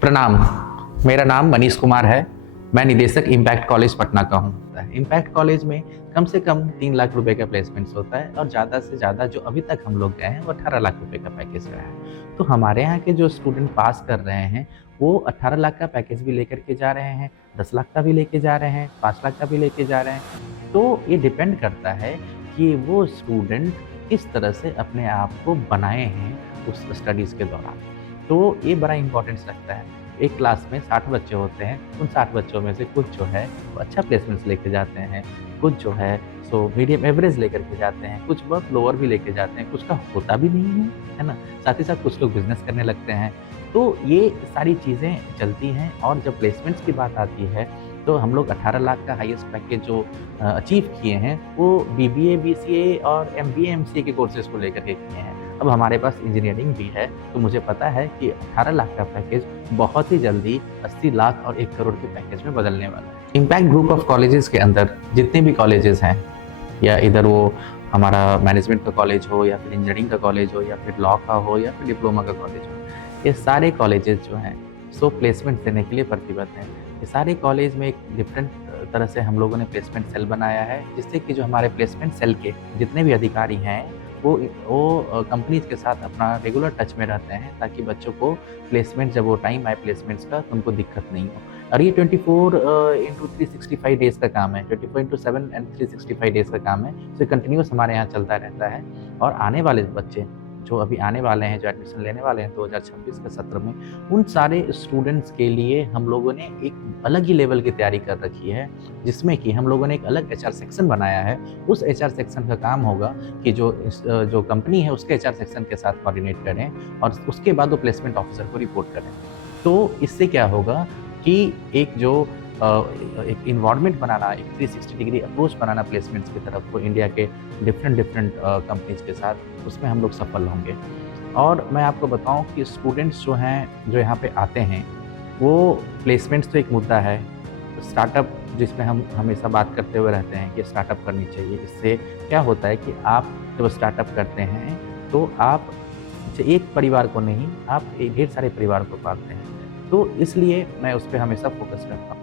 प्रणाम, मेरा नाम मनीष कुमार है। मैं निदेशक इम्पैक्ट कॉलेज पटना का हूँ। इम्पैक्ट कॉलेज में कम से कम 3 लाख रुपए का प्लेसमेंट्स होता है और ज़्यादा से ज़्यादा जो अभी तक हम लोग गए हैं वो 18 लाख रुपए का पैकेज रहा है। तो हमारे यहाँ के जो स्टूडेंट पास कर रहे हैं वो 18 लाख का पैकेज भी लेकर के जा रहे हैं, 10 लाख का भी लेके जा रहे हैं, 5 लाख का भी लेके जा रहे हैं। तो ये डिपेंड करता है कि वो स्टूडेंट किस तरह से अपने आप को बनाए हैं उस स्टडीज़ के दौरान। तो ये बड़ा इम्पोर्टेंस रखता है। एक क्लास में 60 बच्चे होते हैं, उन 60 बच्चों में से कुछ जो है वो अच्छा प्लेसमेंट्स लेके जाते हैं, कुछ जो है सो मीडियम एवरेज लेकर के जाते हैं, कुछ बहुत लोअर भी लेके जाते हैं, कुछ का होता भी नहीं है ना? साथ ही साथ कुछ लोग बिज़नेस करने लगते हैं। तो ये सारी चीज़ें चलती हैं और जब प्लेसमेंट्स की बात आती है तो हम लोग 18 लाख का हाईएस्ट पैकेज जो अचीव किए हैं वो बीबीए, बीसीए और एमबीए, एमसीए के कोर्सेज़ को लेकर के किए हैं। अब हमारे पास इंजीनियरिंग भी है, तो मुझे पता है कि 18 लाख का पैकेज बहुत ही जल्दी 80 लाख और 1 करोड़ के पैकेज में बदलने वाला है। इम्पैक्ट ग्रुप ऑफ कॉलेजेस के अंदर जितने भी कॉलेजेस हैं, या इधर वो हमारा मैनेजमेंट का कॉलेज हो या फिर इंजीनियरिंग का कॉलेज हो या फिर लॉ का हो या फिर डिप्लोमा का कॉलेज हो, ये सारे कॉलेजेस जो हैं सो प्लेसमेंट देने के लिए प्रतिबद्ध हैं। ये सारे कॉलेज में एक डिफरेंट तरह से हम लोगों ने प्लेसमेंट सेल बनाया है, जिससे कि जो हमारे प्लेसमेंट सेल के जितने भी अधिकारी हैं वो कंपनीज़ के साथ अपना रेगुलर टच में रहते हैं, ताकि बच्चों को प्लेसमेंट जब वो टाइम आए प्लेसमेंट्स का तो उनको दिक्कत नहीं हो। और ये 24/365 डेज़ का काम है, 24/7 एंड 365 डेज़ का काम है। तो कंटिन्यूअस हमारे यहाँ चलता रहता है और आने वाले बच्चे जो अभी आने वाले हैं, जो एडमिशन लेने वाले हैं 2026 के सत्र में, उन सारे स्टूडेंट्स के लिए हम लोगों ने एक अलग ही लेवल की तैयारी कर रखी है, जिसमें कि हम लोगों ने एक अलग एचआर सेक्शन बनाया है। उस एचआर सेक्शन का काम होगा कि जो कंपनी है उसके एचआर सेक्शन के साथ कोऑर्डिनेट करें और उसके बाद वो प्लेसमेंट ऑफिसर को रिपोर्ट करें। तो इससे क्या होगा कि एक इन्वायरमेंट बनाना, एक 360 डिग्री अप्रोच बनाना प्लेसमेंट्स की तरफ को इंडिया के डिफरेंट कंपनीज़ के साथ, उसमें हम लोग सफल होंगे। और मैं आपको बताऊं कि स्टूडेंट्स जो हैं, जो यहाँ पे आते हैं, वो प्लेसमेंट्स तो एक मुद्दा है, स्टार्टअप जिसमें हम हमेशा बात करते हुए रहते हैं कि स्टार्टअप करनी चाहिए। इससे क्या होता है कि आप जब स्टार्टअप करते हैं तो आप एक परिवार को नहीं, आप ढेर सारे परिवार को पालते हैं। तो इसलिए मैं उस पर हमेशा फोकस करता हूँ।